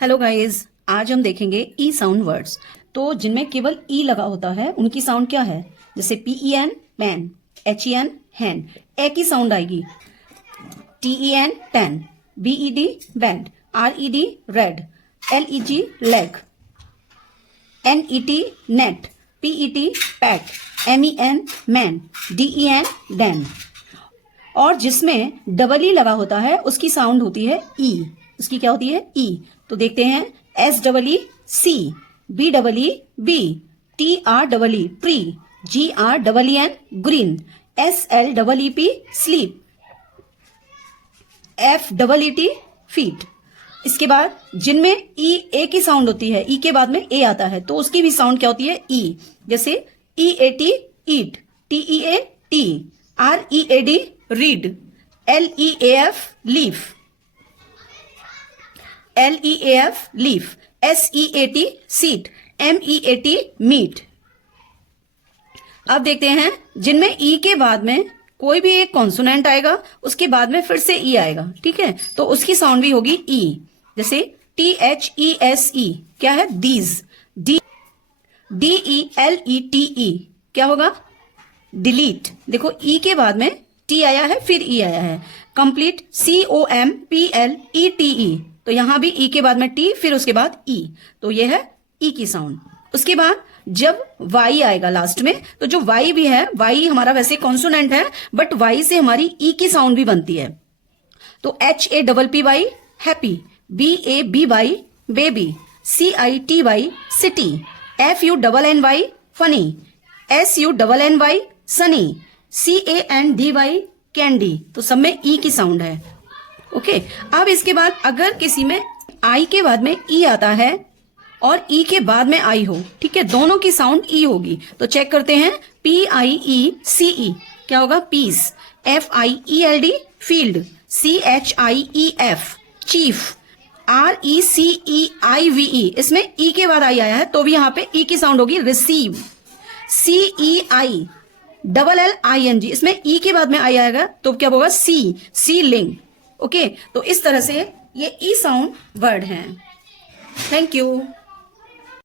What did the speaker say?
Hello guys, आज हम देखेंगे ई साउंड वर्ड्स। तो जिनमें केवल ई लगा होता है उनकी साउंड क्या है। जैसे PEN मैन, HEN हैन, ए की साउंड आएगी। TEN tan, BED band, RED red, LEG leg, NET net, PET PAT, MEN man, DEN Dan. और जिसमें डबल ई लगा होता है उसकी साउंड होती है ई। उसकी क्या होती है ई। तो देखते हैं SEEC, BEE, TREE tree, GREEN green, SLEEP sleep, FEET feet. इसके बाद जिनमें ए की साउंड होती है, ई के बाद में ए आता है तो उसकी भी साउंड क्या होती है ई। जैसे EAT eat, TEA tea, READ read, LEAF leaf, LEAF leaf, SEAT seat, MEAT meat. अब देखते हैं जिनमें ई के बाद में कोई भी एक कॉन्सोनेंट आएगा उसके बाद में फिर से ई आएगा, ठीक है, तो उसकी साउंड भी होगी ई। जैसे THESE क्या है दीज, DELETE क्या होगा डिलीट। देखो ई के बाद में टी आया है फिर ई आया है। कंप्लीट COMPLETE, तो यहां भी ई के बाद में टी फिर उसके बाद ई, तो ये है ई की साउंड। उसके बाद जब वाई आएगा लास्ट में, तो जो वाई भी है, वाई हमारा वैसे कॉन्सोनेंट है बट वाई से हमारी ई की साउंड भी बनती है। तो HAPPY happy, BABY baby, CITY city, FUNNY funny, SUNNY Sunny, CANDY candy. तो सब में ई की साउंड है। ओके, अब इसके बाद अगर किसी में आई के बाद में ई आता है और ई के बाद में आई हो, ठीक है, दोनों की साउंड ई होगी। तो चेक करते हैं PIECE क्या होगा piece, FIELD field, CHIEF chief, RECEIVE इसमें ई के बाद आई आया है तो भी यहां पे ई की साउंड होगी रिसीव, CEILLING इसमें ई के बाद में आई आएगा तो क्या होगा सीलिंग। ओके, तो इस तरह से ये ई साउंड वर्ड हैं। Thank you.